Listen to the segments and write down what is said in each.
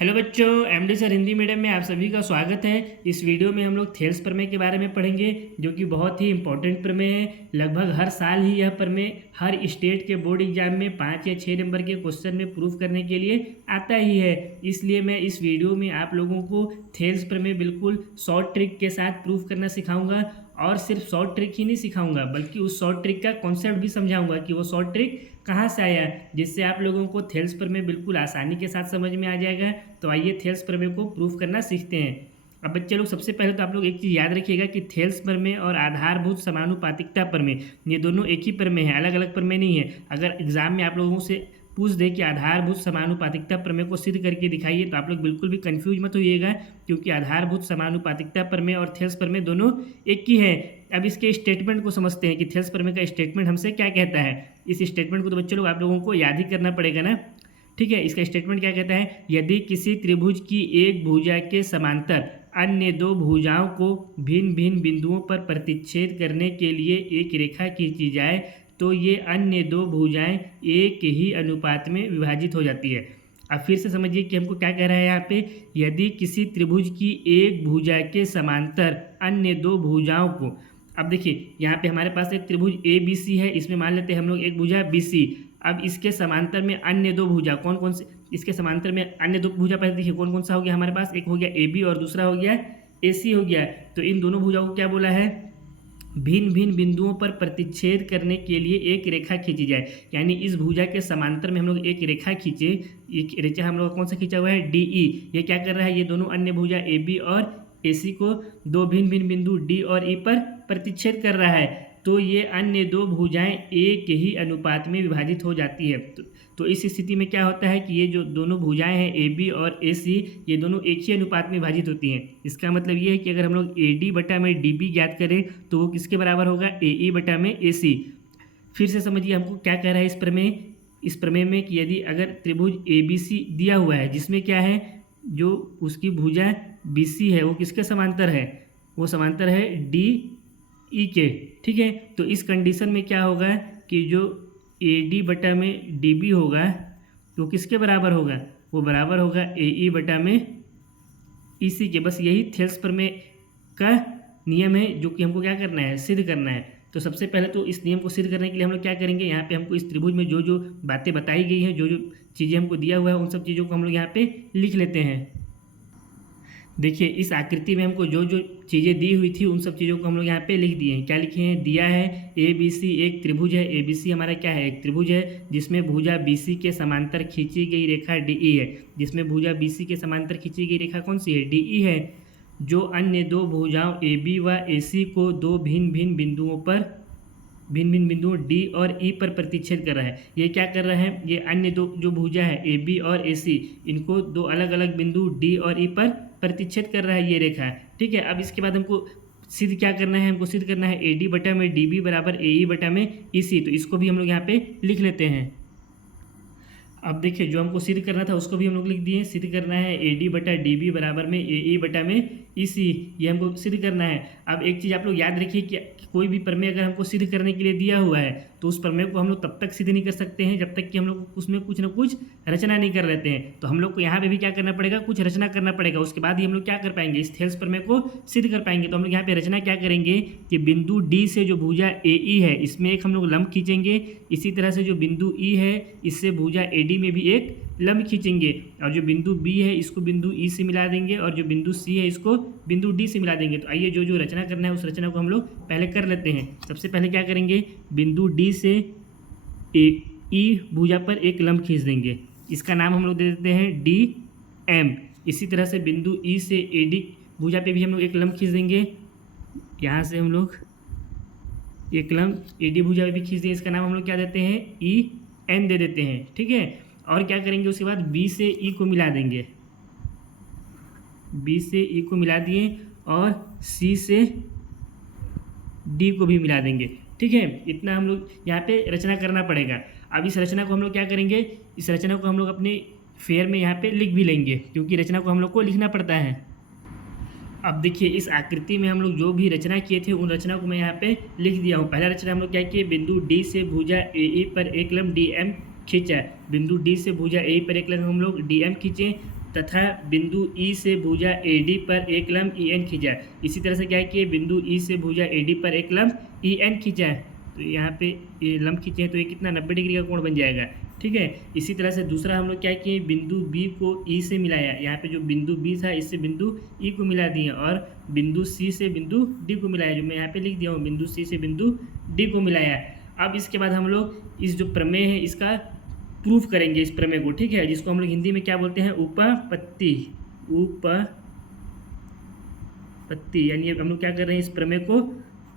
Hello बच्चों, MD sir Hindi medium में आप सभी का स्वागत है। इस वीडियो में हम लोग थेल्स प्रमेय के बारे में पढ़ेंगे, जो कि बहुत ही इंपॉर्टेंट प्रमेय है। लगभग हर साल ही यह प्रमेय हर स्टेट के बोर्ड एग्जाम में 5 या 6 नंबर के क्वेश्चन में प्रूफ करने के लिए आता ही है। इसलिए मैं इस वीडियो में आप लोगों को थेल्स प्रमेय बिल्कुल शॉर्ट ट्रिक के साथ प्रूफ करना सिखाऊंगा। और सिर्फ शॉर्ट ट्रिक ही नहीं सिखाऊंगा, बल्कि उस शॉर्ट ट्रिक का कॉन्सेप्ट भी समझाऊंगा कि वो शॉर्ट ट्रिक कहाँ से आया, जिससे आप लोगों को थेल्स प्रमेय बिल्कुल आसानी के साथ समझ में आ जाएगा। तो आइए थेल्स प्रमेय को प्रूफ करना सीखते हैं। अब बच्चे लोग, सबसे पहले तो आप लोग एक चीज़ याद रखिएगा कि थेल्स प्रमेय और आधारभूत समानुपातिकता प्रमेय, ये दोनों एक ही प्रमेय है, अलग अलग प्रमेय नहीं है। अगर एग्जाम में आप लोगों से पूछ दे कि आधारभूत समानुपातिकता प्रमेय को सिद्ध करके दिखाइए, तो आप लोग बिल्कुल भी कंफ्यूज मत होइएगा, क्योंकि आधारभूत समानुपातिकता प्रमेय और थेल्स प्रमेय दोनों एक ही है। अब इसके स्टेटमेंट को समझते हैं कि थेल्स प्रमेय का स्टेटमेंट हमसे क्या कहता है। इस स्टेटमेंट को तो बच्चे लोग आप लोगों को याद ही करना पड़ेगा ना। ठीक है, इसका स्टेटमेंट क्या कहता है? यदि किसी त्रिभुज की एक भुजा के समांतर अन्य दो भुजाओं को भिन्न भिन्न बिंदुओं पर प्रतिच्छेद करने के लिए एक रेखा खींची जाए, तो ये अन्य दो भुजाएं एक ही अनुपात में विभाजित हो जाती है। अब फिर से समझिए कि हमको क्या कह रहा है यहाँ पे। यदि किसी त्रिभुज की एक भुजा के समांतर अन्य दो भुजाओं को, अब देखिए यहाँ पे हमारे पास एक त्रिभुज ए बी सी है, इसमें मान लेते हैं हम लोग एक भुजा बी सी। अब इसके समांतर में अन्य दो भुजा कौन कौन से, इसके समांतर में अन्य दो भुजा पहले देखिए कौन कौन सा हो गया हमारे पास। एक हो गया ए बी और दूसरा हो गया ए सी हो गया। तो इन दोनों भुजाओं को क्या बोला है? भिन्न भिन्न बिंदुओं पर प्रतिच्छेद करने के लिए एक रेखा खींची जाए। यानी इस भुजा के समांतर में हम लोग एक रेखा खींचे। एक रेखा हम लोग कौन सा खींचा हुआ है? D E. ये क्या कर रहा है? ये दोनों अन्य भुजा ए बी और ए सी को दो भिन्न भिन्न बिंदु डी और ई पर प्रतिच्छेद कर रहा है। तो ये अन्य दो भुजाएं एक ही अनुपात में विभाजित हो जाती है। तो इस स्थिति में क्या होता है कि ये जो दोनों भुजाएं हैं ए बी और ए सी, ये दोनों एक ही अनुपात में विभाजित होती हैं। इसका मतलब ये है कि अगर हम लोग ए डी बटा में डी बी ज्ञात करें, तो वो किसके बराबर होगा? ए ई बटा में ए सी। फिर से समझिए हमको क्या कह रहा है इस प्रमेय में कि यदि अगर त्रिभुज ए बी सी दिया हुआ है, जिसमें क्या है, जो उसकी भुजा बी सी है वो किसके समांतर है? वो समांतर है डी ई के। ठीक है, तो इस कंडीशन में क्या होगा कि जो ए डी बटा में डी बी होगा वो किसके बराबर होगा? वो बराबर होगा ए ई बटा में ई सी के। बस यही थेल्स प्रमेय का नियम है, जो कि हमको क्या करना है? सिद्ध करना है। तो सबसे पहले तो इस नियम को सिद्ध करने के लिए हम लोग क्या करेंगे, यहाँ पे हमको इस त्रिभुज में जो जो बातें बताई गई हैं, जो जो चीज़ें हमको दिया हुआ है, उन सब चीज़ों को हम लोग यहाँ पे लिख लेते हैं। देखिए इस आकृति में हमको जो जो चीज़ें दी हुई थी, उन सब चीज़ों को हम लोग यहाँ पे लिख दिए हैं। क्या लिखे हैं? दिया है ए बी सी एक त्रिभुज है। ए बी सी हमारा क्या है? एक त्रिभुज है, जिसमें भुजा बी सी के समांतर खींची गई रेखा डी ई है। जिसमें भुजा बी सी के समांतर खींची गई रेखा कौन सी है? डी ई है। जो अन्य दो भुजाओं ए बी व ए सी को दो भिन्न भिन्न बिंदुओं डी और ई पर प्रतिच्छेद कर रहा है। ये क्या कर रहा है? ये अन्य दो जो भुजा है ए बी और ए सी, इनको दो अलग अलग बिंदु डी और ई पर प्रतिच्छेद कर रहा है ये रेखा। ठीक है, अब इसके बाद हमको सिद्ध क्या करना है? हमको सिद्ध करना है ए डी बटा में डी बी बराबर ए ई बटा में ई सी। तो इसको भी हम लोग यहाँ पे लिख लेते हैं। अब देखिए जो हमको सिद्ध करना था उसको भी हम लोग लिख दिए। सिद्ध करना है ए डी बटा डी बी बराबर में ए ई बटा में ई सी, ये हमको सिद्ध करना है। अब एक चीज़ आप लोग याद रखिए कि कोई भी प्रमेय अगर हमको सिद्ध करने के लिए दिया हुआ है, तो उस प्रमेय को हम लोग तब तक सिद्ध नहीं कर सकते हैं जब तक कि हम लोग उसमें कुछ ना कुछ रचना नहीं कर लेते हैं। तो हम लोग को यहाँ पे भी क्या करना पड़ेगा? कुछ रचना करना पड़ेगा। उसके बाद ही हम लोग क्या कर पाएंगे? इस थेल्स प्रमेय को सिद्ध कर पाएंगे। तो हम लोग यहाँ पे रचना क्या करेंगे कि बिंदु डी से जो भुजा ए ई है, इसमें एक हम लोग लंब खींचेंगे। इसी तरह से जो बिंदु ई है, इससे भुजा ए डी में भी एक लंब खींचेंगे। और जो बिंदु बी है, इसको बिंदु ई से मिला देंगे, और जो बिंदु सी है, इसको बिंदु डी से मिला देंगे। तो आइए जो जो रचना करना है उस रचना को हम लोग पहले कर लेते हैं। सबसे पहले क्या करेंगे? बिंदु डी से ई भुजा पर एक लंब खींच देंगे। इसका नाम हम लोग दे देते हैं डी एम। इसी तरह से बिंदु ई से ए डी भुजा पे भी हम लोग एक लंब खींच देंगे। यहाँ से हम लोग एक लंब ए डी भुजा पे भी खींच देंगे। इसका नाम हम लोग क्या देते हैं? ई एन दे देते हैं। ठीक है, और क्या करेंगे? उसके बाद बी से ई को मिला देंगे। बी से ई को मिला दिए, और सी से डी को भी मिला देंगे। ठीक है, इतना हम लोग यहाँ पे रचना करना पड़ेगा। अब इस रचना को हम लोग क्या करेंगे? इस रचना को हम लोग अपने फेयर में यहाँ पे लिख भी लेंगे, क्योंकि रचना को हम लोग को लिखना पड़ता है। अब देखिए इस आकृति में हम लोग जो भी रचना किए थे, उन रचना को मैं यहाँ पे लिख दिया हूँ। पहला रचना हम लोग क्या किए? बिंदु डी से भुजा ए ई पर एक लंब डी एम खींचा। बिंदु डी से भुजा ए पर एक लंब हम लोग डी एम खींचे। तथा बिंदु ई से भुजा AD पर एक लंब EN खींचा। इसी तरह से क्या किए, बिंदु ई से भुजा AD पर एक लंब EN खींचा है, तो यहाँ पे ये लंब खींचे हैं तो ये कितना 90 डिग्री का कोण बन जाएगा। ठीक है, इसी तरह से दूसरा हम लोग क्या किए, बिंदु बी को ई से मिलाया। यहाँ पे जो बिंदु बी था इससे बिंदु ई को मिला दिए, और बिंदु सी से बिंदु डी को मिलाया, जो मैं यहाँ पे लिख दिया हूँ, बिंदु सी से बिंदु डी को मिलाया। अब इसके बाद हम लोग इस जो प्रमेय है इसका प्रूफ करेंगे, इस प्रमेय को। ठीक है, जिसको हम लोग हिंदी में क्या बोलते हैं, उपपत्ति। उपपत्ति यानी हम लोग क्या कर रहे हैं, इस प्रमेय को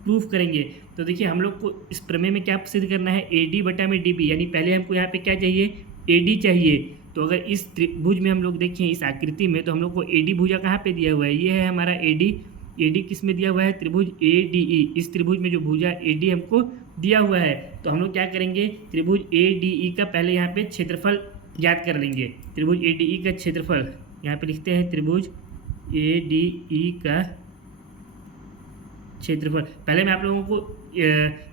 प्रूफ करेंगे। तो देखिए हम लोग को इस प्रमेय में क्या सिद्ध करना है, AD बटा में DB, यानी पहले हमको यहाँ पे क्या चाहिए, AD चाहिए। तो अगर इस त्रिभुज में हम लोग देखें इस आकृति में, तो हम लोग को AD भुजा कहाँ पे दिया हुआ है, ये है हमारा AD किस में दिया हुआ है, त्रिभुज ADE। इस त्रिभुज में जो भुजा AD हमको दिया हुआ है, तो हम लोग क्या करेंगे, त्रिभुज ADE का पहले यहाँ पे क्षेत्रफल याद कर लेंगे। त्रिभुज ADE का क्षेत्रफल यहाँ पे लिखते हैं, त्रिभुज ADE का क्षेत्रफल। पहले मैं आप लोगों को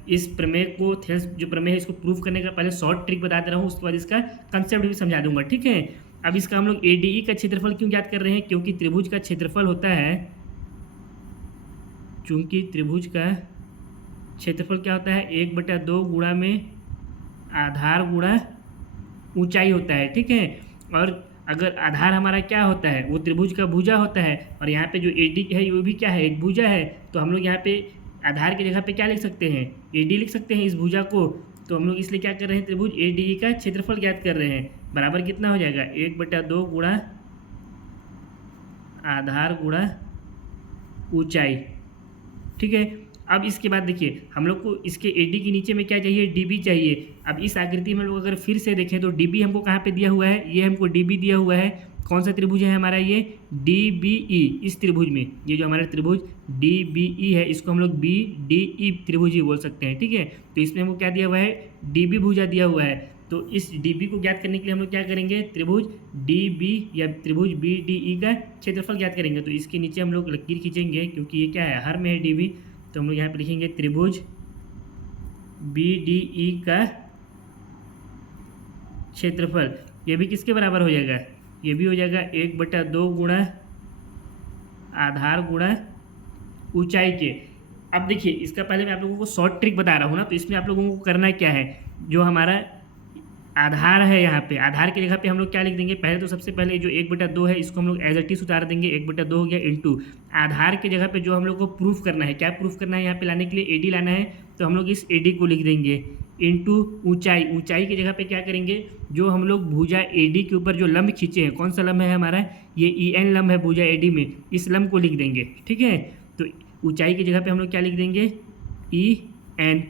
इस प्रमेय को, थेल्स जो प्रमेय है इसको प्रूफ करने का पहले शॉर्ट ट्रिक बता दे रहा हूँ, उसके बाद इसका कंसेप्ट भी समझा दूंगा। ठीक है, अब इसका हम लोग ADE का क्षेत्रफल क्यों याद कर रहे हैं, क्योंकि त्रिभुज का क्षेत्रफल होता है, चूंकि त्रिभुज का क्षेत्रफल क्या होता है, 1/2 गुणा में आधार गुणा ऊंचाई होता है। ठीक है, और अगर आधार हमारा क्या होता है, वो त्रिभुज का भुजा होता है, और यहाँ पे जो AD है वो भी क्या है, एक भुजा है। तो हम लोग यहाँ पे आधार की जगह पे क्या लिख सकते हैं, AD लिख सकते हैं इस भुजा को। तो हम लोग इसलिए क्या कर रहे हैं, त्रिभुज ADE का क्षेत्रफल ज्ञात कर रहे हैं, बराबर कितना हो जाएगा, 1/2 गुणा आधार गुणा ऊंचाई। ठीक है, अब इसके बाद देखिए हम लोग को इसके AD के नीचे में क्या चाहिए, DB चाहिए। अब इस आकृति में हम लोग अगर फिर से देखें तो DB हमको कहाँ पे दिया हुआ है, ये हमको DB दिया हुआ है। कौन सा त्रिभुज है हमारा, ये DBE। इस त्रिभुज में ये जो हमारा त्रिभुज DBE है, इसको हम लोग BDE त्रिभुज ही बोल सकते हैं। ठीक है, तो इसमें हमको क्या दिया हुआ है, DB भुजा दिया हुआ है। तो इस DB को ज्ञात करने के लिए हम लोग क्या करेंगे, त्रिभुज DB या त्रिभुज BDE का क्षेत्रफल ज्ञात करेंगे। तो इसके नीचे हम लोग लकीर खींचेंगे, क्योंकि ये क्या है, हर में है DB। तो हम लोग यहाँ पे लिखेंगे त्रिभुज BDE का क्षेत्रफल, ये भी किसके बराबर हो जाएगा, ये भी हो जाएगा 1/2 गुणा आधार गुणा ऊंचाई के। अब देखिए इसका पहले मैं आप लोगों को शॉर्ट ट्रिक बता रहा हूँ ना, तो इसमें आप लोगों को करना क्या है, जो हमारा आधार है यहाँ पे, आधार की जगह पे हम लोग क्या लिख देंगे, पहले तो सबसे पहले जो 1/2 है इसको हम लोग एज इट इज उतार देंगे, 1/2 हो गया इंटू आधार के जगह पे जो हम लोग को प्रूफ करना है, क्या प्रूफ करना है यहाँ पे लाने के लिए, AD लाना है। तो हम लोग इस AD को लिख देंगे इंटू ऊंचाई। ऊंचाई की जगह पे क्या करेंगे, जो हम लोग भुजा AD के ऊपर जो लंब खींचे हैं, कौन सा लंब है हमारा, ये EN लंब है भुजा AD में, इस लंब को लिख देंगे। ठीक है, तो ऊंचाई की जगह पे हम लोग क्या लिख देंगे, EN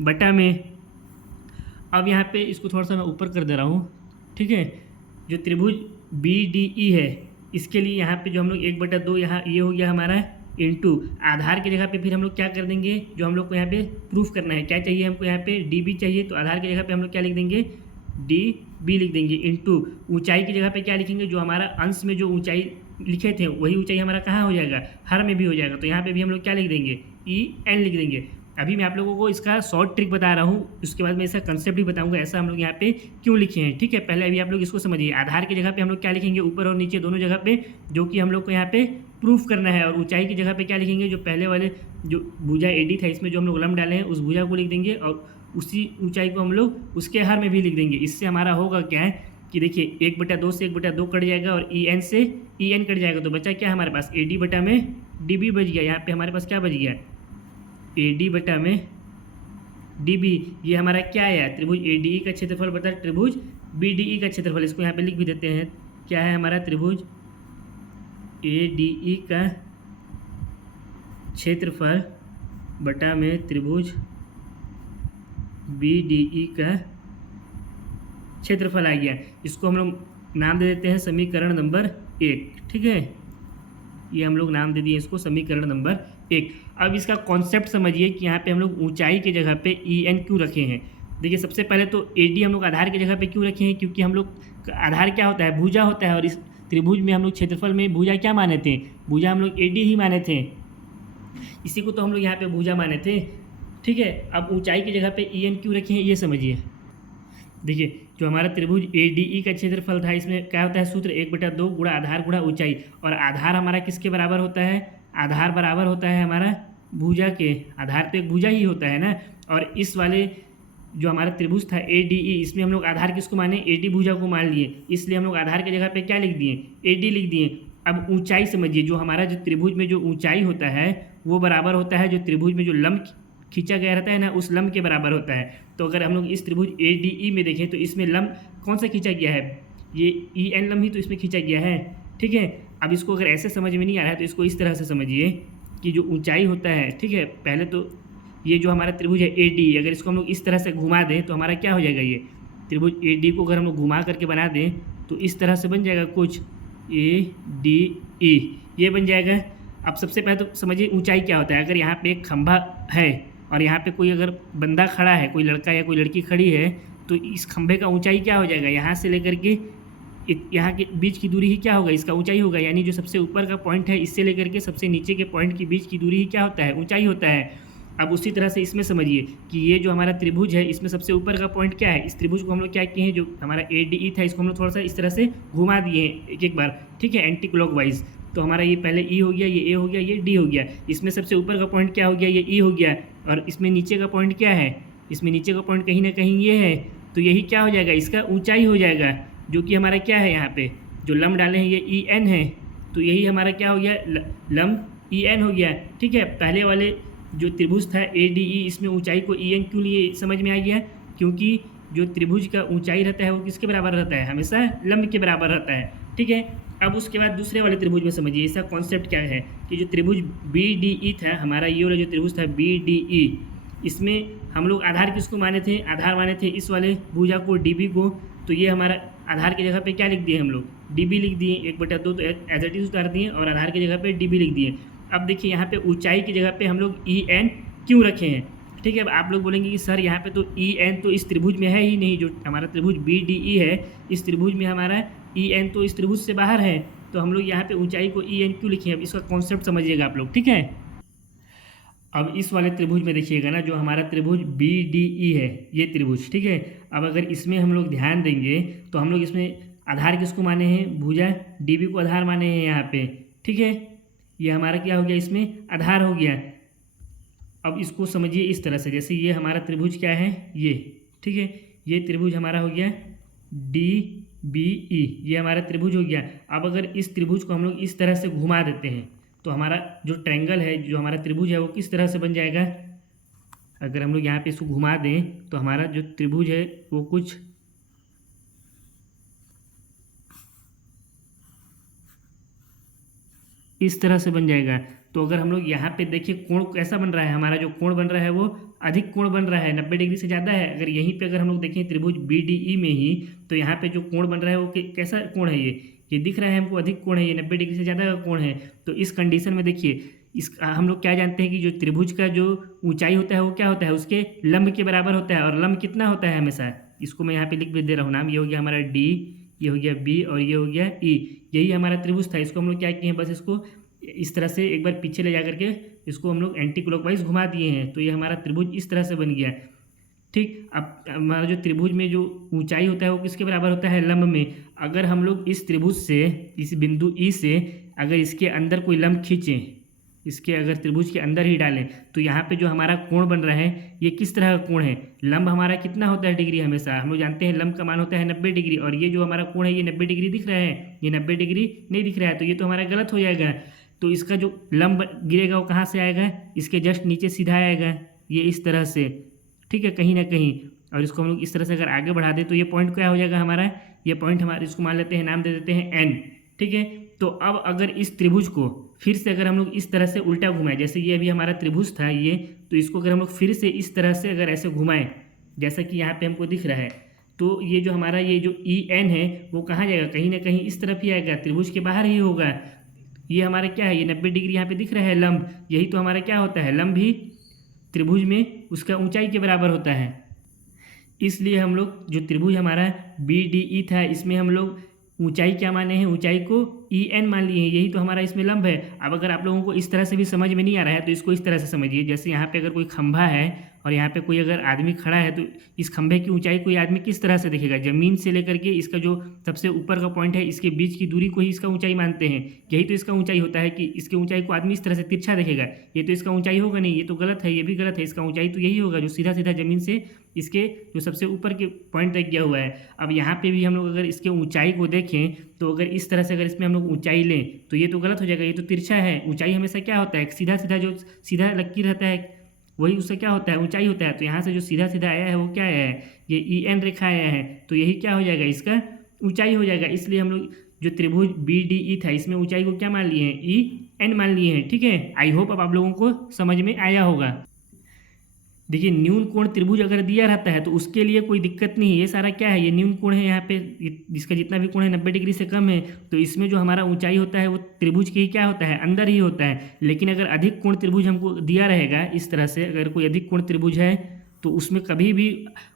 बटा में। अब यहाँ पे इसको थोड़ा सा मैं ऊपर कर दे रहा हूँ। ठीक है, जो त्रिभुज BDE है इसके लिए यहाँ पे जो हम लोग 1/2 यहाँ ये हो गया हमारा इंटू आधार की जगह पे फिर हम लोग क्या कर देंगे, जो हम लोग को यहाँ पे प्रूफ करना है, क्या चाहिए हमको यहाँ पे DB चाहिए। तो आधार की जगह पे हम लोग क्या लिख देंगे, DB लिख देंगे इंटू ऊंचाई की जगह पे क्या लिखेंगे, जो हमारा अंश में जो ऊंचाई लिखे थे वही ऊंचाई हमारा कहाँ हो जाएगा, हर में भी हो जाएगा। तो यहाँ पे भी हम लोग क्या लिख देंगे, EN लिख देंगे। अभी मैं आप लोगों को इसका शॉर्ट ट्रिक बता रहा हूँ, उसके बाद मैं इसका कंसेप्ट भी बताऊंगा ऐसा हम लोग यहाँ पे क्यों लिखे हैं। ठीक है, पहले अभी आप लोग इसको समझिए। आधार की जगह पे हम लोग क्या लिखेंगे, ऊपर और नीचे दोनों जगह पे, जो कि हम लोग को यहाँ पे प्रूफ करना है। और ऊंचाई की जगह पे क्या लिखेंगे, जो पहले वाले जो भुजा AD था इसमें जो हम लोग लंब डाले हैं उस भुजा को लिख देंगे, और उसी ऊंचाई को हम लोग उसके हर में भी लिख देंगे। इससे हमारा होगा क्या है कि देखिए 1/2 से 1/2 कट जाएगा, और EN से EN कट जाएगा, तो बचा क्या हमारे पास, AD बटा में DB बच गया। यहाँ पे हमारे पास क्या बच गया, AD बटा में DB। ये हमारा क्या है, त्रिभुज ADE का क्षेत्रफल बता त्रिभुज BDE का क्षेत्रफल। इसको यहाँ पे लिख भी देते हैं, क्या है हमारा, त्रिभुज ADE का क्षेत्रफल बटा में त्रिभुज BDE का क्षेत्रफल आ गया। इसको हम लोग नाम दे देते हैं समीकरण नंबर 1। ठीक है, ये हम लोग नाम दे दिए इसको समीकरण नंबर 1। अब इसका कॉन्सेप्ट समझिए कि यहाँ पे हम लोग ऊंचाई की जगह पे EN क्यों रखे हैं। देखिए सबसे पहले तो AD हम लोग आधार की जगह पे क्यों रखे हैं, क्योंकि हम लोग आधार क्या होता है, भुजा होता है, और इस त्रिभुज में हम लोग क्षेत्रफल में भुजा क्या माने थे, भुजा हम लोग AD ही माने थे, इसी को तो हम लोग यहाँ पे भुजा माने थे। ठीक है, अब ऊंचाई की जगह पे EN क्यों रखे हैं ये समझिए। देखिए जो हमारा त्रिभुज ए डी ई का क्षेत्रफल था, इसमें क्या होता है सूत्र 1/2 गुणा आधार गुणा ऊंचाई, और आधार हमारा किसके बराबर होता है, आधार बराबर होता है हमारा भुजा के, आधार तो एक भुजा ही होता है ना। और इस वाले जो हमारा त्रिभुज था ए डी ई, इसमें हम लोग आधार किसको माने, ए डी भुजा को मान लिए, इसलिए हम लोग आधार की जगह पे क्या लिख दिए, ए डी लिख दिए। अब ऊंचाई समझिए, जो हमारा जो त्रिभुज में जो ऊंचाई होता है वो बराबर होता है जो त्रिभुज में जो लंब खींचा गया रहता है ना, उस लंब के बराबर होता है। तो अगर हम लोग इस त्रिभुज ए डी ई में देखें तो इसमें लंब कौन सा खींचा गया है, ये ई एन लंब ही तो इसमें खींचा गया है, ठीक है। अब इसको अगर ऐसे समझ में नहीं आ रहा है तो इसको इस तरह से समझिए कि जो ऊंचाई होता है, ठीक है, पहले तो ये जो हमारा त्रिभुज है ए डी, अगर इसको हम लोग इस तरह से घुमा दें तो हमारा क्या हो जाएगा, ये त्रिभुज ए डी को अगर हम लोग घुमा करके बना दें तो इस तरह से बन जाएगा कुछ ए डी ई, ये बन जाएगा। अब सबसे पहले तो समझिए ऊंचाई क्या होता है। अगर यहाँ पे एक खंभा है और यहाँ पे कोई अगर बंदा खड़ा है, कोई लड़का या कोई लड़की खड़ी है, तो इस खंभे का ऊंचाई क्या हो जाएगा, यहाँ से लेकर के यहाँ के बीच की दूरी ही क्या होगा, इसका ऊंचाई होगा। यानी जो सबसे ऊपर का पॉइंट है इससे लेकर के सबसे नीचे के पॉइंट के बीच की दूरी ही क्या होता है, ऊंचाई होता है। अब उसी तरह से इसमें समझिए कि ये जो हमारा त्रिभुज है इसमें सबसे ऊपर का पॉइंट क्या है, इस त्रिभुज को हम लोग क्या किए हैं, जो हमारा ए डी ई था इसको हम लोग थोड़ा सा इस तरह से घुमा दिए एक एक बार, ठीक है, एंटी क्लॉकवाइज। तो हमारा ये पहले ई हो गया, ये ए हो गया, ये डी हो गया। इसमें सबसे ऊपर का पॉइंट क्या हो गया, ये ई हो गया। और इसमें नीचे का पॉइंट क्या है, इसमें नीचे का पॉइंट कहीं ना कहीं ये है, तो यही क्या हो जाएगा, इसका ऊंचाई हो जाएगा, जो कि हमारा क्या है, यहाँ पे जो लंब डाले हैं ये ई एन है, तो यही हमारा क्या हो गया, लंब ई एन हो गया, ठीक है। पहले वाले जो त्रिभुज था ए डी ई, इसमें ऊंचाई को ई एन क्यों लिए, समझ में आ गया, क्योंकि जो त्रिभुज का ऊंचाई रहता है वो किसके बराबर रहता है, हमेशा लंब के बराबर रहता है, ठीक है। अब उसके बाद दूसरे वाले त्रिभुज में समझिए इसका कॉन्सेप्ट क्या है कि जो त्रिभुज बी डी ई था हमारा, ये वाला जो त्रिभुज था बी डी ई, इसमें हम लोग आधार किसको माने थे, आधार माने थे इस वाले भुजा को, डी बी को। तो ये हमारा आधार की जगह पे क्या लिख दिए हम लोग, डी बी लिख दिए, 1/2 तो एज इट इज उतार दिए और आधार की जगह पे डी बी लिख दिए। अब देखिए यहाँ पे ऊंचाई की जगह पे हम लोग ई एन क्यों रखे हैं, ठीक है। अब आप लोग बोलेंगे कि सर यहाँ पे तो ई एन तो इस त्रिभुज में है ही नहीं, जो हमारा त्रिभुज बी डी ई है इस त्रिभुज में हमारा ई एन तो इस त्रिभुज से बाहर है, तो हम लोग यहाँ पे ऊंचाई को ई एन क्यों लिखे हैं। अब इसका कॉन्सेप्ट समझिएगा आप लोग, ठीक है। अब इस वाले त्रिभुज में देखिएगा ना, जो हमारा त्रिभुज बी डी ई है ये त्रिभुज, ठीक है। अब अगर इसमें हम लोग ध्यान देंगे तो हम लोग इसमें आधार किसको माने हैं, भुजा डी बी को आधार माने हैं यहाँ पे, ठीक है। ये हमारा क्या हो गया, इसमें आधार हो गया। अब इसको समझिए इस तरह से, जैसे ये हमारा त्रिभुज क्या है, ये, ठीक है, ये त्रिभुज हमारा हो गया डी बी ई, ये हमारा त्रिभुज हो गया। अब अगर इस त्रिभुज को हम लोग इस तरह से घुमा देते हैं तो हमारा जो ट्रायंगल है, जो हमारा त्रिभुज है वो किस तरह से बन जाएगा। अगर हम लोग यहाँ पे इसको घुमा दें तो हमारा जो त्रिभुज है वो कुछ इस तरह से बन जाएगा। तो अगर हम लोग यहाँ पे देखिए कोण कैसा बन रहा है, हमारा जो कोण बन रहा है वो अधिक कोण बन रहा है, 90 डिग्री से ज़्यादा है। अगर यहीं पे अगर हम लोग देखें त्रिभुज बी डी ई में ही, तो यहाँ पे जो कोण बन रहा है वो कैसा कोण है, ये दिख रहा है हमको अधिक कोण है, ये 90 डिग्री से ज़्यादा का कोण है। तो इस कंडीशन में देखिए इस हम लोग क्या जानते हैं कि जो त्रिभुज का जो ऊंचाई होता है वो क्या होता है, उसके लंब के बराबर होता है। और लंब कितना होता है हमेशा, इसको मैं यहाँ पे लिख भी दे रहा हूँ नाम, ये हो गया हमारा डी, ये हो गया बी और ये हो गया ई, यही हमारा त्रिभुज था। इसको हम लोग क्या किए हैं, बस इसको इस तरह से एक बार पीछे ले जा करके इसको हम लोग एंटी क्लॉकवाइज घुमा दिए हैं, तो ये हमारा त्रिभुज इस तरह से बन गया, ठीक। अब हमारा जो त्रिभुज में जो ऊंचाई होता है वो किसके बराबर होता है, लंब में। अगर हम लोग इस त्रिभुज से, इस बिंदु ई से अगर इसके अंदर कोई लंब खींचें, इसके अगर त्रिभुज के अंदर ही डालें, तो यहाँ पे जो हमारा कोण बन रहा है ये किस तरह का कोण है, लंब हमारा कितना होता है डिग्री, हमेशा हम लोग जानते हैं लंब का मान होता है 90 डिग्री। और ये जो हमारा कोण है ये 90 डिग्री दिख रहा है, ये 90 डिग्री नहीं दिख रहा है, तो ये तो हमारा गलत हो जाएगा। तो इसका जो लंब गिरेगा वो कहाँ से आएगा, इसके जस्ट नीचे सीधा आएगा, ये इस तरह से, ठीक है, कहीं ना कहीं। और इसको हम लोग इस तरह से अगर आगे बढ़ा दें तो ये पॉइंट क्या हो जाएगा हमारा, ये पॉइंट हमारे, इसको मान लेते हैं, नाम दे देते हैं एन, ठीक है। तो अब अगर इस त्रिभुज को फिर से अगर हम लोग इस तरह से उल्टा घुमाएं, जैसे ये अभी हमारा त्रिभुज था ये, तो इसको अगर हम लोग फिर से इस तरह से अगर ऐसे घुमाएं जैसा कि यहाँ पे हमको दिख रहा है, तो ये जो हमारा ये जो ई एन है वो कहाँ जाएगा, कहीं ना कहीं इस तरफ ही आएगा, त्रिभुज के बाहर ही होगा। ये हमारा क्या है, ये 90 डिग्री यहाँ पे दिख रहा है लंब, यही तो हमारा क्या होता है, लंब भी त्रिभुज में उसका ऊंचाई के बराबर होता है। इसलिए हम लोग जो त्रिभुज हमारा बी डी ई था इसमें हम लोग ऊंचाई क्या माने हैं, ऊंचाई को ई एन मान लिए हैं, यही तो हमारा इसमें लंब है। अब अगर आप लोगों को इस तरह से भी समझ में नहीं आ रहा है तो इसको इस तरह से समझिए, जैसे यहाँ पे अगर कोई खंभा है और यहाँ पे कोई अगर आदमी खड़ा है तो इस खंभे की ऊंचाई कोई आदमी किस तरह से देखेगा, ज़मीन से लेकर के इसका जो सबसे ऊपर का पॉइंट है इसके बीच की दूरी को ही इसका ऊंचाई मानते हैं। यही तो इसका ऊंचाई होता है कि इसके ऊंचाई को आदमी इस तरह से तिरछा देखेगा, ये तो इसका ऊंचाई होगा नहीं, ये तो गलत है, ये भी गलत है। इसका ऊंचाई तो यही होगा जो सीधा सीधा ज़मीन से इसके जो सबसे ऊपर के पॉइंट तक गया हुआ है। अब यहाँ पे भी हम लोग अगर इसके ऊंचाई को देखें तो अगर इस तरह से अगर इसमें हम लोग ऊंचाई लें तो ये तो गलत हो जाएगा, ये तो तिरछा है। ऊंचाई हमेशा क्या होता है, सीधा सीधा जो सीधा लकीर रहता है वही उससे क्या होता है, ऊंचाई होता है। तो यहाँ से जो सीधा सीधा आया है वो क्या आया है, ये ई एन रेखा आया है, तो यही क्या हो जाएगा, इसका ऊंचाई हो जाएगा। इसलिए हम लोग जो त्रिभुज बी डी ई था इसमें ऊंचाई को क्या मान लिए हैं, ई एन मान लिए हैं। ठीक है, आई होप अब आप लोगों को समझ में आया होगा। देखिए न्यून कोण त्रिभुज अगर दिया रहता है तो उसके लिए कोई दिक्कत नहीं है, ये सारा क्या है, ये न्यून कोण है। यहाँ पे जिसका जितना भी कोण है 90 डिग्री से कम है, तो इसमें जो हमारा ऊंचाई होता है वो त्रिभुज के ही क्या होता है, अंदर ही होता है। लेकिन अगर अधिक कोण त्रिभुज हमको दिया रहेगा इस तरह से, अगर कोई अधिक कोण त्रिभुज है तो उसमें कभी भी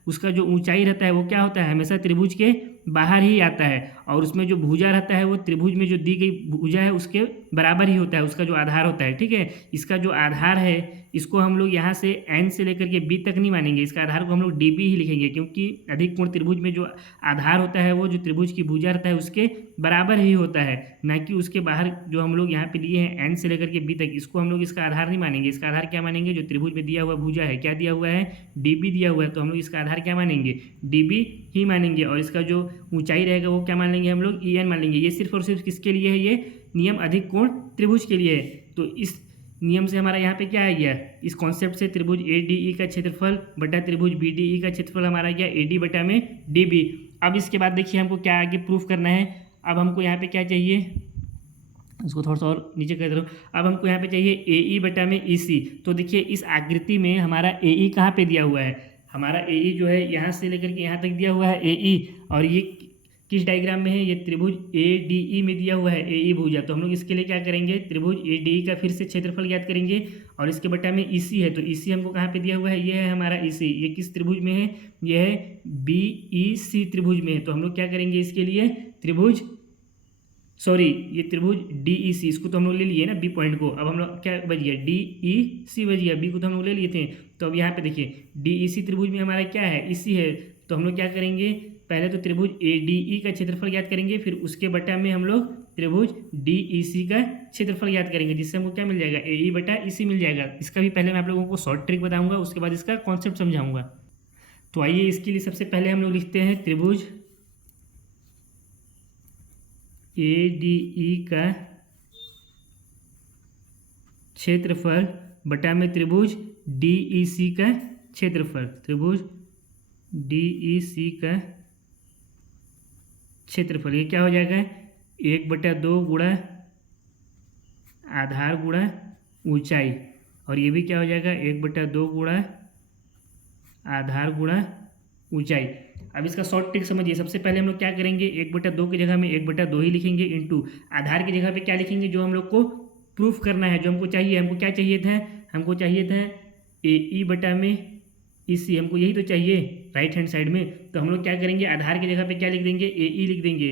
उसका जो ऊंचाई रहता है वो क्या होता है, हमेशा त्रिभुज के बाहर ही आता है। और उसमें जो भुजा रहता है वो त्रिभुज में जो दी गई भुजा है उसके बराबर ही होता है, उसका जो आधार होता है। ठीक है, इसका जो आधार है इसको हम लोग यहाँ से एन से लेकर के बी तक नहीं मानेंगे, इसका आधार को हम लोग डी बी ही लिखेंगे, क्योंकि अधिक कोण त्रिभुज में जो आधार होता है वो जो त्रिभुज की भुजा रहता है उसके बराबर ही होता है, ना कि उसके बाहर। जो हम लोग यहाँ पे लिए हैं एन से लेकर के बी तक, इसको हम लोग इसका आधार नहीं मानेंगे। इसका आधार क्या मानेंगे, जो त्रिभुज में दिया हुआ भुजा है, क्या दिया हुआ है, डी बी दिया हुआ है, तो हम लोग इसका आधार क्या मानेंगे, डी बी ही मानेंगे। और इसका जो ऊंचाई रहेगा वो क्या मान लेंगे, हम लोग ई एन मान लेंगे। ये सिर्फ और सिर्फ किसके लिए है, ये नियम अधिक कोण त्रिभुज के लिए है। तो इस नियम से हमारा यहाँ पे क्या आ गया, इस कॉन्सेप्ट से त्रिभुज ए डी ई का क्षेत्रफल बटा त्रिभुज बी डी ई का क्षेत्रफल हमारा गया ए डी बटा में डी बी। अब इसके बाद देखिए हमको क्या आगे प्रूफ करना है। अब हमको यहाँ पे क्या चाहिए, इसको थोड़ा सा और नीचे कर दे रहा हूँ। अब हमको यहाँ पे चाहिए ए ई बटा में ई सी। तो देखिए इस आकृति में हमारा ए ई कहाँ पे दिया हुआ है, हमारा ए ई जो है यहाँ से लेकर के यहाँ तक दिया हुआ है ए ई, और ये किस डायग्राम में है, ये त्रिभुज ए डी ई में दिया हुआ है ए ई भुजा। तो हम लोग इसके लिए क्या करेंगे, त्रिभुज ए डी ई का फिर से क्षेत्रफल ज्ञात करेंगे, और इसके बटा में ई सी है। तो ई सी हमको कहाँ पे दिया हुआ है, ये है हमारा ई सी। ये किस त्रिभुज में है, ये है बी ई सी त्रिभुज में है। तो हम लोग क्या करेंगे इसके लिए, त्रिभुज ये त्रिभुज डी ई सी, इसको तो हम लोग ले लिए ना बी पॉइंट को। अब हम लोग क्या बच गया, डी ई सी बच गया, बी को तो हम लोग ले लिए थे। तो अब यहाँ पे देखिए डी ई सी त्रिभुज में हमारा क्या है, ई सी है। तो हम लोग क्या करेंगे, पहले तो त्रिभुज ए डी ई का क्षेत्रफल ज्ञात करेंगे, फिर उसके बटा में हम लोग त्रिभुज डी ई सी का क्षेत्रफल ज्ञात करेंगे, जिससे हमको क्या मिल जाएगा, ए ई बटा ई सी मिल जाएगा। इसका भी पहले मैं आप लोगों को शॉर्ट ट्रिक बताऊंगा, उसके बाद इसका कॉन्सेप्ट समझाऊंगा। तो आइए इसके लिए सबसे पहले हम लोग लिखते हैं त्रिभुज ए डी ई का क्षेत्रफल बटा में त्रिभुज डी ई सी का क्षेत्रफल, त्रिभुज डी ई सी का क्षेत्रफल। ये क्या हो जाएगा, 1/2 गुणा आधार गुणा ऊंचाई, और ये भी क्या हो जाएगा 1/2 गुणा आधार गुणा ऊंचाई। अब इसका शॉर्ट ट्रिक समझिए। सबसे पहले हम लोग क्या करेंगे, 1/2 की जगह में 1/2 ही लिखेंगे, इंटू आधार की जगह पे क्या लिखेंगे, जो हम लोग को प्रूफ करना है, जो हमको चाहिए। हमको क्या चाहिए था, हमको चाहिए था ए ई बटा में ई सी, हमको यही तो चाहिए राइट हैंड साइड में। तो हम लोग क्या करेंगे, आधार की जगह पे क्या लिख देंगे, ए ई लिख देंगे।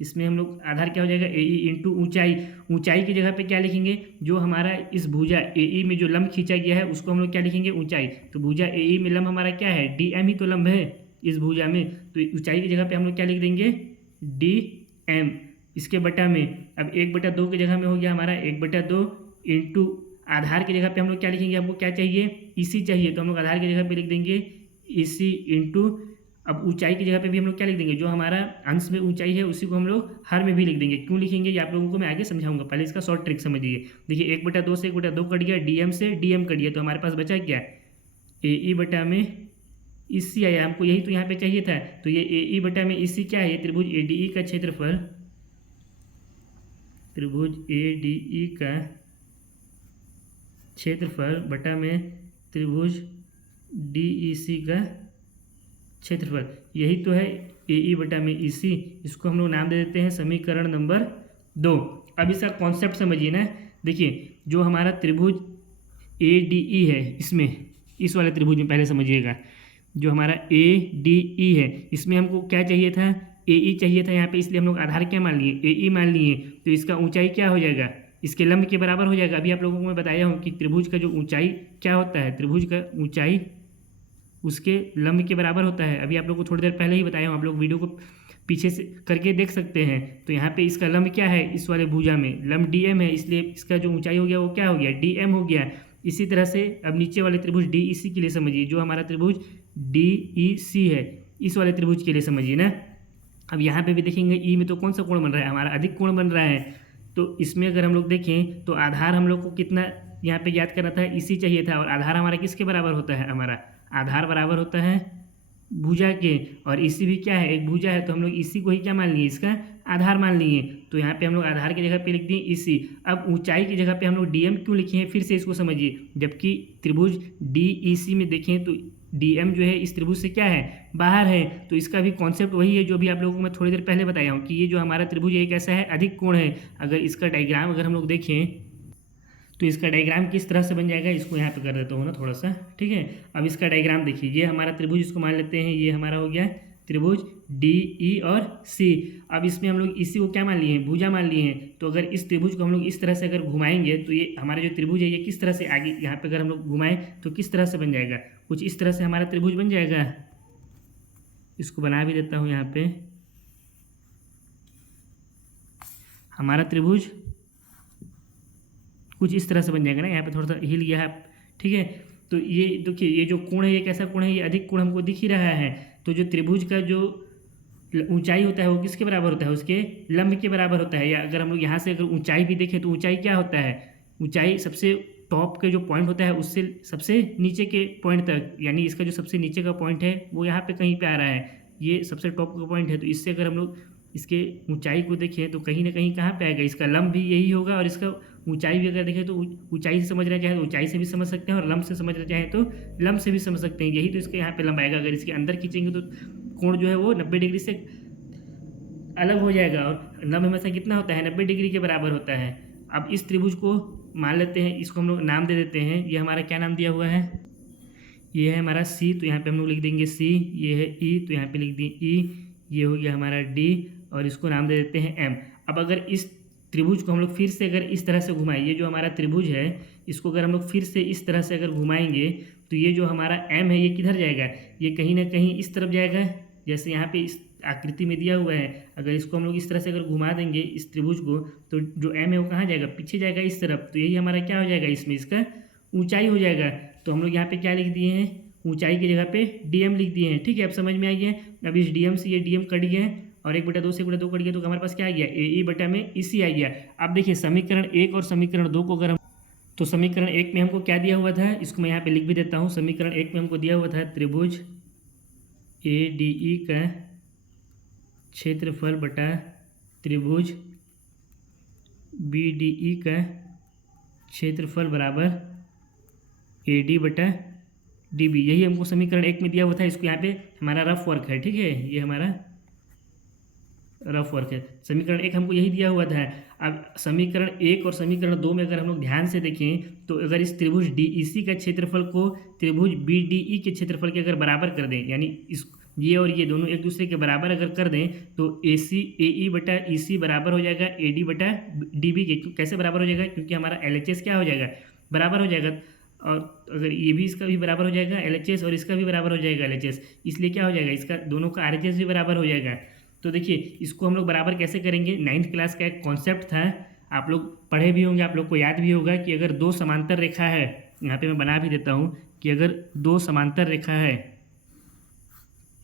इसमें हम लोग आधार क्या हो जाएगा, ए ई इंटू ऊंचाई। ऊंचाई की जगह पे क्या लिखेंगे, जो हमारा इस भुजा ए ई में जो लंब खींचा गया है उसको हम लोग क्या लिखेंगे, ऊंचाई। तो भुजा ए ई में लंब हमारा क्या है, डी एम ही तो लंब है इस भुजा में। तो ऊंचाई की जगह पे हम लोग क्या लिख देंगे, डी एम। इसके बटा में अब 1/2 की जगह में हो गया हमारा 1/2 इंटू आधार की जगह पे हम लोग क्या लिखेंगे, हमको क्या चाहिए, इसी चाहिए। तो हम लोग आधार की जगह पे लिख देंगे इसी इंटू, अब ऊंचाई की जगह पे भी हम लोग क्या लिख देंगे, जो हमारा अंश में ऊंचाई है उसी को हम लोग हर में भी लिख देंगे। क्यों लिखेंगे ये आप लोगों को मैं आगे समझाऊंगा, पहले इसका शॉर्ट ट्रिक समझिए। देखिए 1/2 से 1/2 कट गया, डीएम से डीएम कट गया, तो हमारे पास बचा क्या, ए ई बटा में इसी आया। हमको यही तो यहाँ पे चाहिए था। तो ये ए ई बटा में इसी क्या है, त्रिभुज ए डी ई का क्षेत्रफल, त्रिभुज ए डी ई का क्षेत्रफल बटा में त्रिभुज डी ई सी का क्षेत्रफल, यही तो है ए ई बटा में ई सी। इसको हम लोग नाम दे देते हैं समीकरण नंबर 2। अब इसका कॉन्सेप्ट समझिए ना। देखिए जो हमारा त्रिभुज ए डी ई है, इसमें इस वाले त्रिभुज में पहले समझिएगा, जो हमारा ए डी ई है इसमें हमको क्या चाहिए था, ए ई चाहिए था यहाँ पे, इसलिए हम लोग आधार क्या मान लिए, ए ई मान लिए। तो इसका ऊंचाई क्या हो जाएगा, इसके लंब के बराबर हो जाएगा। अभी आप लोगों को मैं बताया हूँ कि त्रिभुज का जो ऊंचाई क्या होता है, त्रिभुज का ऊंचाई उसके लंब के बराबर होता है। अभी आप लोग को थोड़ी देर पहले ही बताया हूँ, आप लोग वीडियो को पीछे से करके देख सकते हैं। तो यहाँ पे इसका लंब क्या है, इस वाले भुजा में लंब डी एम है, इसलिए इसका जो ऊंचाई हो गया वो क्या हो गया, डी एम हो गया। इसी तरह से अब नीचे वाले त्रिभुज डी ई सी के लिए समझिए, जो हमारा त्रिभुज डी ई सी है, इस वाले त्रिभुज के लिए समझिए ना। अब यहाँ पे भी देखेंगे ई में तो कौन सा कोण बन रहा है, हमारा अधिक कोण बन रहा है। तो इसमें अगर हम लोग देखें तो आधार हम लोग को कितना यहाँ पे याद करना था, इसी चाहिए था। और आधार हमारा किसके बराबर होता है, हमारा आधार बराबर होता है भुजा के, और इसी भी क्या है, एक भुजा है। तो हम लोग इसी को ही क्या मान लिए, इसका आधार मान लिए। तो यहाँ पे हम लोग आधार की जगह पे लिख दिए इसी। अब ऊंचाई की जगह पे हम लोग डीएम क्यों लिखे हैं, फिर से इसको समझिए। जबकि त्रिभुज डीईसी में देखें तो डीएम जो है इस त्रिभुज से क्या है, बाहर है। तो इसका भी कॉन्सेप्ट वही है जो भी आप लोगों को मैं थोड़ी देर पहले बताया हूँ कि ये जो हमारा त्रिभुज है कैसा है, अधिक कोण है। अगर इसका डायग्राम अगर हम लोग देखें तो इसका डायग्राम किस तरह से बन जाएगा, इसको यहाँ पे कर देता हूँ ना थोड़ा सा, ठीक है। अब इसका डायग्राम देखिए, ये हमारा त्रिभुज, इसको मान लेते हैं ये हमारा हो गया त्रिभुज डी ई और सी। अब इसमें हम लोग इसी को क्या मान लिए हैं, भुजा मान लिए हैं। तो अगर इस त्रिभुज को हम लोग इस तरह से अगर घुमाएंगे तो ये हमारा जो त्रिभुज है ये किस तरह से आगे यहाँ पे अगर हम लोग घुमाएं तो किस तरह से बन जाएगा, कुछ इस तरह से हमारा त्रिभुज बन जाएगा। इसको बना भी देता हूँ यहाँ पे, हमारा त्रिभुज कुछ इस तरह से बन जाएगा ना। यहाँ पे थोड़ा सा हिल गया है, ठीक है। तो ये देखिए, ये जो कोण है ये कैसा कोण है, ये अधिक कोण हमको दिख ही रहा है। तो जो त्रिभुज का जो ऊंचाई होता है वो किसके बराबर होता है, उसके लंब के बराबर होता है। या अगर हम लोग यहाँ से अगर ऊंचाई भी देखें तो ऊंचाई क्या होता है, ऊंचाई सबसे टॉप के जो पॉइंट होता है उससे सबसे नीचे के पॉइंट तक, यानी इसका जो सबसे नीचे का पॉइंट है वो यहाँ पे कहीं पे आ रहा है, ये सबसे टॉप का पॉइंट है। तो इससे अगर हम लोग इसके ऊंचाई को देखें तो कहीं ना कहीं कहाँ पे आएगा, इसका लंब भी यही होगा। और इसका ऊंचाई भी अगर देखें तो ऊंचाई से समझना चाहे तो ऊंचाई से भी समझ सकते हैं, और लंब से समझना चाहे तो लंब से भी समझ सकते हैं। यही तो इसके यहाँ पे लंब आएगा। अगर इसके अंदर खींचेंगे तो कोण जो है वो 90 डिग्री से अलग हो जाएगा, और लंब हमेशा कितना होता है, 90 डिग्री के बराबर होता है। अब इस त्रिभुज को मान लेते हैं, इसको हम लोग नाम दे देते हैं। ये हमारा क्या नाम दिया हुआ है, ये है हमारा सी, तो यहाँ पे हम लोग लिख देंगे सी। ये है ई, तो यहाँ पे लिख दिए ई। ये हो गया हमारा डी, और इसको नाम दे देते हैं एम। अब अगर इस त्रिभुज को हम लोग फिर से अगर इस तरह से घुमाएं, ये जो हमारा त्रिभुज है इसको अगर हम लोग फिर से इस तरह से अगर घुमाएंगे तो ये जो हमारा एम है ये किधर जाएगा, ये कहीं ना कहीं इस तरफ जाएगा। जैसे यहाँ पे इस आकृति में दिया हुआ है, अगर इसको हम लोग इस तरह से अगर घुमा देंगे इस त्रिभुज को, तो जो एम है वो कहाँ जाएगा, पीछे जाएगा इस तरफ। तो यही हमारा क्या हो जाएगा, इसमें इसका ऊंचाई हो जाएगा। तो हम लोग यहाँ पे क्या लिख दिए हैं, ऊंचाई की जगह पे डीएम लिख दिए हैं, ठीक है। अब समझ में आ गया। अब इस डीएम से ये डीएम कट गया और 1/2 से 1/2 कट गया, तो हमारे पास क्या आ गया, ए ई बटा में इसी आ गया। अब देखिए समीकरण 1 और समीकरण 2 को अगर हम, तो समीकरण 1 में हमको क्या दिया हुआ था, इसको मैं यहाँ पे लिख भी देता हूँ। समीकरण 1 में हमको दिया हुआ था त्रिभुज ए डी ई का क्षेत्रफल बटा त्रिभुज बी डी ई का क्षेत्रफल बराबर ए डी बटा डी बी। यही हमको समीकरण 1 में दिया हुआ था। इसको यहाँ पे हमारा रफ वर्क है, ठीक है, ये हमारा रफ वर्क है। समीकरण 1 हमको यही दिया हुआ था। अब समीकरण 1 और समीकरण 2 में अगर हम लोग ध्यान से देखें तो अगर इस त्रिभुज डी ई सी का क्षेत्रफल को त्रिभुज बी डी ई के क्षेत्रफल के अगर बराबर कर दें, यानी इस ये और ये दोनों एक दूसरे के बराबर अगर कर दें, तो ए सी ए ई बटा ई सी बराबर हो जाएगा ए डी बटा डी बी के। कैसे बराबर हो जाएगा, क्योंकि हमारा एल एच एस क्या हो जाएगा, बराबर हो जाएगा। और अगर ये भी इसका भी बराबर हो जाएगा एल एच एस, और इसका भी बराबर हो जाएगा एल एच एस, इसलिए क्या हो जाएगा, इसका दोनों का आर एच एस भी बराबर हो जाएगा। तो देखिए इसको हम लोग बराबर कैसे करेंगे, 9th क्लास का एक कॉन्सेप्ट था, आप लोग पढ़े भी होंगे, आप लोग को याद भी होगा कि अगर दो समांतर रेखा है, यहाँ पे मैं बना भी देता हूँ कि अगर दो समांतर रेखा है,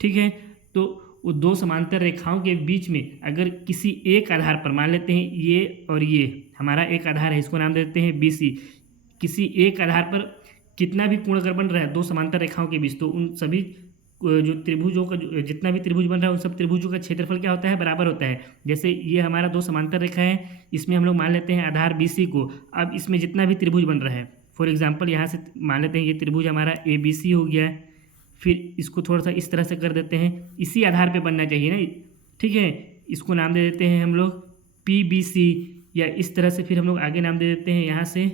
ठीक है, तो वो दो समांतर रेखाओं के बीच में अगर किसी एक आधार पर, मान लेते हैं ये और ये हमारा एक आधार है, इसको नाम दे देते हैं बी सी। किसी एक आधार पर कितना भी कोण अगर बन रहा है दो समांतर रेखाओं के बीच, तो उन सभी जो त्रिभुजों का जितना भी त्रिभुज बन रहा है उन सब त्रिभुजों का क्षेत्रफल क्या होता है, बराबर होता है। जैसे ये हमारा दो समांतर रेखा है, इसमें हम लोग मान लेते हैं आधार बी सी को। अब इसमें जितना भी त्रिभुज बन रहा है, फॉर एग्जांपल यहाँ से मान लेते हैं ये त्रिभुज हमारा ए बी सी हो गया, फिर इसको थोड़ा सा इस तरह से कर देते हैं, इसी आधार पे बनना चाहिए ना, ठीक है। इसको नाम दे देते हैं हम लोग पी बी सी, या इस तरह से फिर हम लोग आगे नाम दे देते हैं, यहाँ से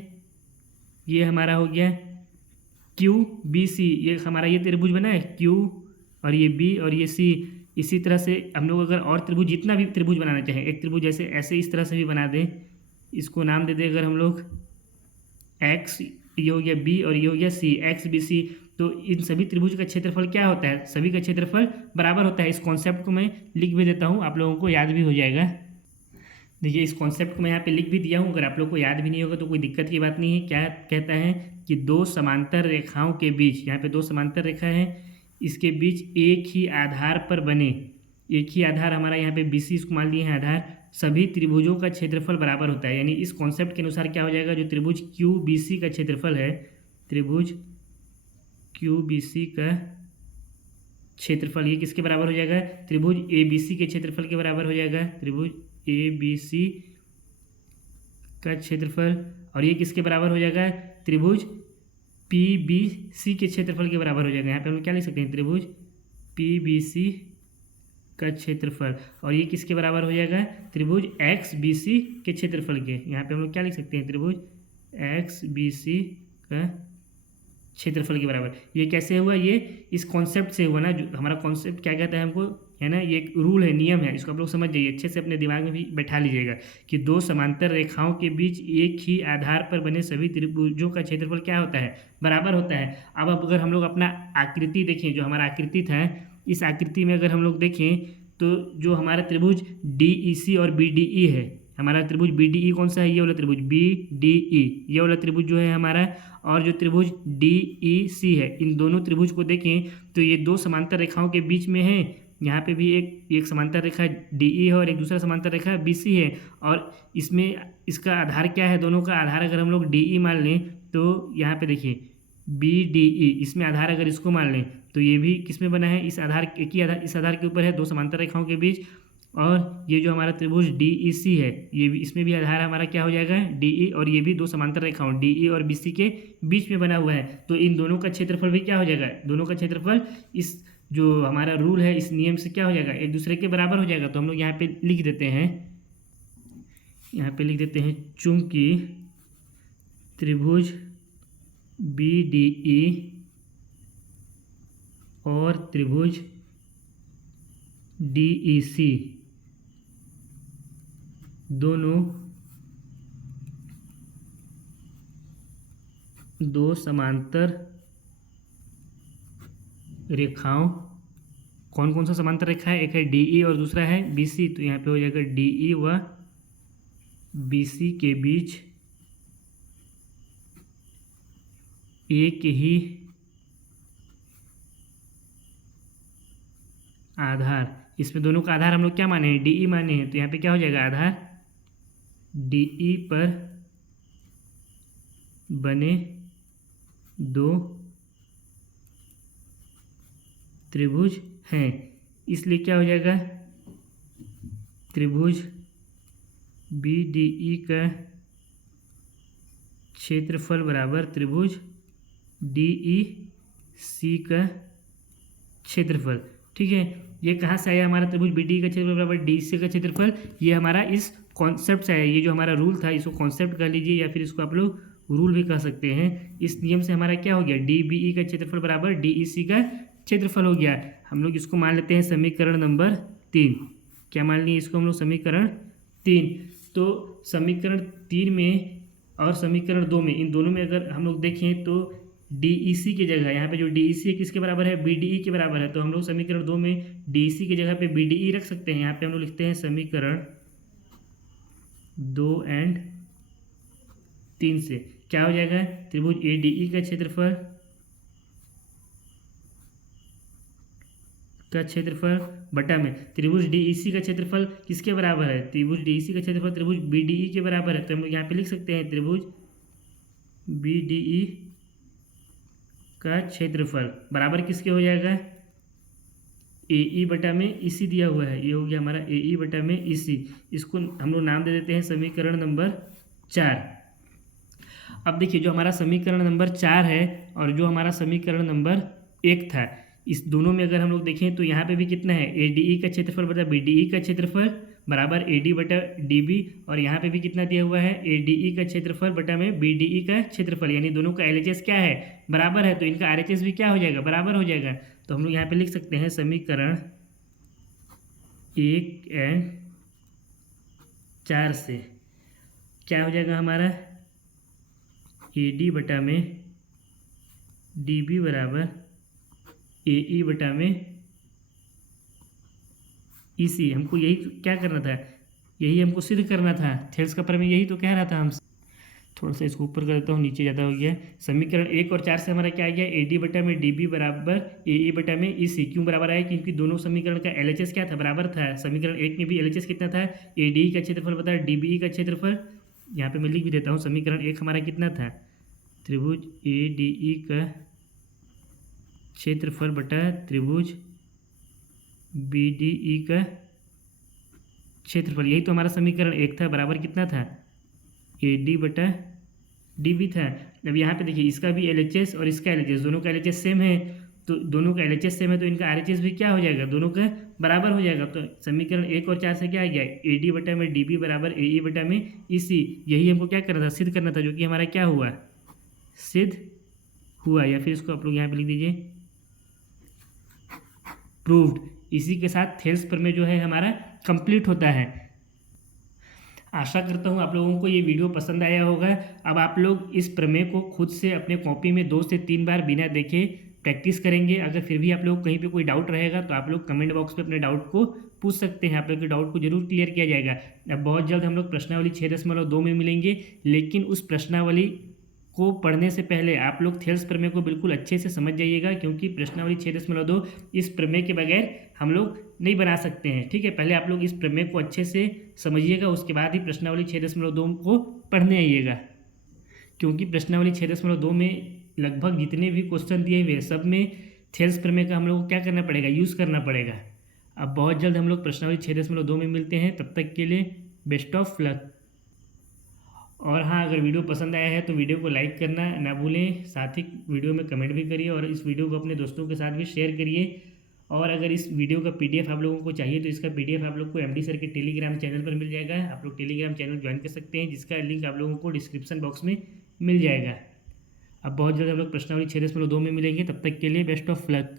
ये हमारा हो गया क्यू बी सी। ये हमारा ये त्रिभुज बना है क्यू, और ये बी और ये सी। इसी तरह से हम लोग अगर और त्रिभुज जितना भी त्रिभुज बनाना चाहें, एक त्रिभुज जैसे ऐसे इस तरह से भी बना दें, इसको नाम दे दें अगर हम लोग एक्स, ये हो गया बी और ये हो गया सी, एक्स बी सी। तो इन सभी त्रिभुज का क्षेत्रफल क्या होता है, सभी का क्षेत्रफल बराबर होता है। इस कॉन्सेप्ट को मैं लिख भी देता हूँ, आप लोगों को याद भी हो जाएगा। देखिए इस कॉन्सेप्ट को मैं यहाँ पे लिख भी दिया हूँ, अगर आप लोग को याद भी नहीं होगा तो कोई दिक्कत की बात नहीं है। क्या कहता है कि दो समांतर रेखाओं के बीच, यहाँ पे दो समांतर रेखा है, इसके बीच एक ही आधार पर बने, एक ही आधार हमारा यहाँ पे BC इसको मान लिए हैं आधार, सभी त्रिभुजों का क्षेत्रफल बराबर होता है। यानी इस कॉन्सेप्ट के अनुसार क्या हो जाएगा, जो त्रिभुज QBC का क्षेत्रफल है, त्रिभुज QBC का क्षेत्रफल ये किसके बराबर हो जाएगा, त्रिभुज ABC के क्षेत्रफल के बराबर हो जाएगा, त्रिभुज ABC का क्षेत्रफल। और ये किसके बराबर हो जाएगा, त्रिभुज PBC के क्षेत्रफल के बराबर हो जाएगा। यहाँ पे हम क्या लिख सकते हैं, त्रिभुज PBC का क्षेत्रफल। और ये किसके बराबर हो जाएगा, त्रिभुज XBC के क्षेत्रफल के। यहाँ पे हम लोग क्या लिख सकते हैं, त्रिभुज XBC का क्षेत्रफल के बराबर। ये कैसे हुआ, ये इस कॉन्सेप्ट से हुआ ना, जो हमारा कॉन्सेप्ट क्या कहता है हमको, है ना, ये एक रूल है, नियम है, इसको आप लोग समझ जाइए, अच्छे से अपने दिमाग में भी बैठा लीजिएगा कि दो समांतर रेखाओं के बीच एक ही आधार पर बने सभी त्रिभुजों का क्षेत्रफल क्या होता है, बराबर होता है। अब अगर हम लोग अपना आकृति देखें, जो हमारा आकृति था, इस आकृति में अगर हम लोग देखें तो जो हमारा त्रिभुज DEC और BDE है, हमारा त्रिभुज BDE कौन सा है, ये वाला त्रिभुज BDE, ये वाला त्रिभुज जो है हमारा, और जो त्रिभुज DEC है, इन दोनों त्रिभुज को देखें तो ये दो समांतर रेखाओं के बीच में है। यहाँ पे भी एक समांतर रेखा DE है और एक दूसरा समांतर रेखा BC है, और इसमें इसका आधार क्या है, दोनों का आधार अगर हम लोग DE मान लें तो यहाँ पे देखिए BDE, इसमें आधार अगर इसको मान लें तो ये भी किस में बना है, इस आधार, एक ही आधार, इस आधार के ऊपर है, दो समांतर रेखाओं के बीच। और ये जो हमारा त्रिभुज DEC है, ये भी, इसमें भी आधार हमारा क्या हो जाएगा, DE, और ये भी दो समांतर रेखाओं DE और BC के बीच में बना हुआ है। तो इन दोनों का क्षेत्रफल भी क्या हो जाएगा, दोनों का क्षेत्रफल इस जो हमारा रूल है, इस नियम से क्या हो जाएगा, एक दूसरे के बराबर हो जाएगा। तो हम लोग यहाँ पे लिख देते हैं, यहाँ पे लिख देते हैं, चूंकि त्रिभुज BDE और त्रिभुज DEC दोनों दो समांतर रेखाओं, कौन कौन सा समांतर रेखा है, एक है DE और दूसरा है BC, तो यहाँ पे हो जाएगा DE व BC के बीच एक ही आधार, इसमें दोनों का आधार हम लोग क्या माने हैं, DE माने हैं, तो यहाँ पे क्या हो जाएगा, आधार DE पर बने दो त्रिभुज हैं, इसलिए क्या हो जाएगा, त्रिभुज BDE का क्षेत्रफल बराबर त्रिभुज DEC का क्षेत्रफल। ठीक है, ये कहाँ से आया, हमारा त्रिभुज BDE का क्षेत्रफल बराबर DEC का क्षेत्रफल, ये हमारा इस कॉन्सेप्ट से आया। ये जो हमारा रूल था, इसको कॉन्सेप्ट कर लीजिए या फिर इसको आप लोग रूल भी कह सकते हैं। इस नियम से हमारा क्या हो गया, DBE का क्षेत्रफल बराबर DEC का क्षेत्रफल हो गया। हम लोग इसको मान लेते हैं समीकरण नंबर 3। क्या मान लिए इसको हम लोग, समीकरण 3। तो समीकरण 3 में और समीकरण 2 में, इन दोनों में अगर हम लोग देखें तो DEC की जगह, यहाँ पे जो DEC है किसके बराबर है, BDE के बराबर है, तो हम लोग समीकरण 2 में DEC की जगह पे BDE रख सकते हैं। यहाँ पे हम लोग लिखते हैं समीकरण 2 और 3 से क्या हो जाएगा, त्रिभुज ADE का क्षेत्रफल बटा में त्रिभुज DEC का क्षेत्रफल किसके बराबर है, त्रिभुज DEC का क्षेत्रफल त्रिभुज BDE के बराबर है। तो हम लोग यहाँ पे लिख सकते हैं त्रिभुज BDE का क्षेत्रफल बराबर किसके हो जाएगा, AE बटा में EC दिया हुआ है, ये हो गया हमारा AE बटा में EC। इसको हम लोग नाम दे देते हैं समीकरण नंबर 4। अब देखिए जो हमारा समीकरण नंबर 4 है और जो हमारा समीकरण नंबर 1 था, इस दोनों में अगर हम लोग देखें तो यहाँ पे भी कितना है, ADE का क्षेत्रफल बटा BDE का क्षेत्रफल बराबर AD बटा DB, और यहाँ पे भी कितना दिया हुआ है, ADE का क्षेत्रफल बटा में BDE का क्षेत्रफल, यानी दोनों का LHS क्या है, बराबर है, तो इनका RHS भी क्या हो जाएगा, बराबर हो जाएगा। तो हम लोग यहाँ पे लिख सकते हैं समीकरण 1 और 4 से क्या हो जाएगा हमारा, AD बटा में डी बी बराबर ए ई बटा में ई सी। हमको यही क्या करना था, यही हमको सिद्ध करना था। थेल्स का प्रमेय यही तो कह रहा था हमसे। थोड़ा सा इसको ऊपर कर देता हूँ, नीचे ज़्यादा हो गया। समीकरण 1 और 4 से हमारा क्या आ गया, ए डी बटा में डी बी बराबर ए ई बटा में ई सी। क्यों बराबर आया, क्योंकि दोनों समीकरण का एल एच एस क्या था, बराबर था। समीकरण 1 में भी एल एच एस कितना था, ए डी का क्षेत्रफल बता डी बी का क्षेत्रफल। यहाँ पे मैं लिख भी देता हूँ, समीकरण 1 हमारा कितना था, त्रिभुज ए डी ई का क्षेत्रफल बटा त्रिभुज बी डी ई का क्षेत्रफल। यही तो हमारा समीकरण 1 था, बराबर कितना था, ए डी बटा डी बी था। अब यहाँ पे देखिए, इसका भी एल एच एस और इसका एल एच एस, दोनों का एल एच एस सेम है, तो दोनों का एल एच एस सेम है, तो इनका आर एच एस भी क्या हो जाएगा, दोनों का बराबर हो जाएगा। तो समीकरण 1 और 4 से क्या आ गया, ए डी बटा में डी बी बराबर ए ई बटा में ई सी। यही हमको क्या करना था, सिद्ध करना था, जो कि हमारा क्या हुआ, सिद्ध हुआ। या फिर इसको आप लोग यहाँ पे लिख दीजिए, प्रूव्ड। इसी के साथ थेल्स प्रमेय जो है हमारा कंप्लीट होता है। आशा करता हूँ आप लोगों को ये वीडियो पसंद आया होगा। अब आप लोग इस प्रमेय को खुद से अपने कॉपी में 2 से 3 बार बिना देखे प्रैक्टिस करेंगे। अगर फिर भी आप लोग कहीं पे कोई डाउट रहेगा तो आप लोग कमेंट बॉक्स में अपने डाउट को पूछ सकते हैं। आप लोग के डाउट को जरूर क्लियर किया जाएगा। अब बहुत जल्द हम लोग प्रश्नावली 6.2 में मिलेंगे, लेकिन उस प्रश्नावली को पढ़ने से पहले आप लोग थेल्स प्रमेय को बिल्कुल अच्छे से समझ जाइएगा, क्योंकि प्रश्नावली 6.2 इस प्रमेय के बगैर हम लोग नहीं बना सकते हैं। ठीक है, पहले आप लोग इस प्रमेय को अच्छे से समझिएगा, उसके बाद ही प्रश्नावली 6.2 को पढ़ने आइएगा। क्योंकि प्रश्नावली 6.2 में लगभग जितने भी क्वेश्चन दिए हुए सब में थेल्स प्रमेय का हम लोग को क्या करना पड़ेगा, यूज़ करना पड़ेगा। अब बहुत जल्द हम लोग प्रश्नावली 6.2 में मिलते हैं, तब तक के लिए बेस्ट ऑफ लक। और हाँ, अगर वीडियो पसंद आया है तो वीडियो को लाइक करना ना भूलें, साथ ही वीडियो में कमेंट भी करिए और इस वीडियो को अपने दोस्तों के साथ भी शेयर करिए। और अगर इस वीडियो का पीडीएफ आप लोगों को चाहिए तो इसका पीडीएफ आप लोग को एमडी सर के टेलीग्राम चैनल पर मिल जाएगा। आप लोग टेलीग्राम चैनल ज्वाइन कर सकते हैं, जिसका लिंक आप लोगों को डिस्क्रिप्शन बॉक्स में मिल जाएगा। अब बहुत जल्द हम लोग प्रश्नावली 6.2 में मिलेंगे, तब तक के लिए बेस्ट ऑफ लक।